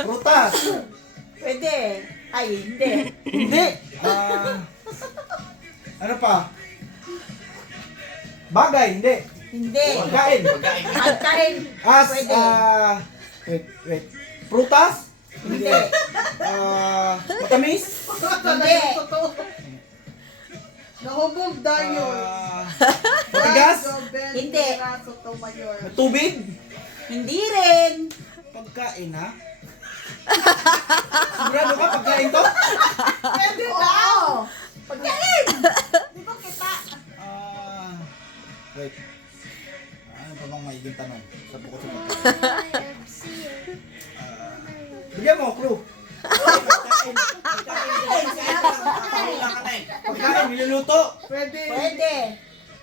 Prutas. Pwede. Ay, hindi. Hindi. Ano pa? Bagay, hindi. Hindi. Pagkain. Pagkain. Pwede. Wait. Prutas? Hindi. Matamis? Hindi. Nahubog tayo. Matigas? Hindi. Tubig? Hindi rin. Pagkain, ha? Sigurado ka pagkain to? Pwede na. Oo. Pagkain. Di ba kita? Wait. Ano pa bang maiging tanong? Sa bukod sa bigyan mo, clue. Pagkain. Pagkain, niluluto. Pwede. Pwede.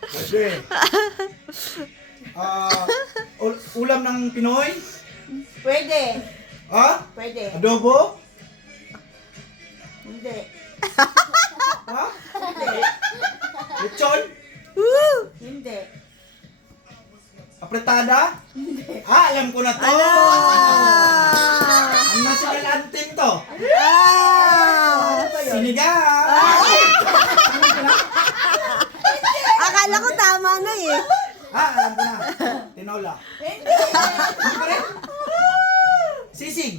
Pwede. Ulam ng Pinoy? Pwede. Ha? Pwede. Adobo? Hindi. Ha? Hindi. Lechon? Hindi. Apretada? Alam ko na to! Ang national anthem to! Sinigang! Akala ko tama na eh. Alam ko na. Tinola. Hindi. Sisig!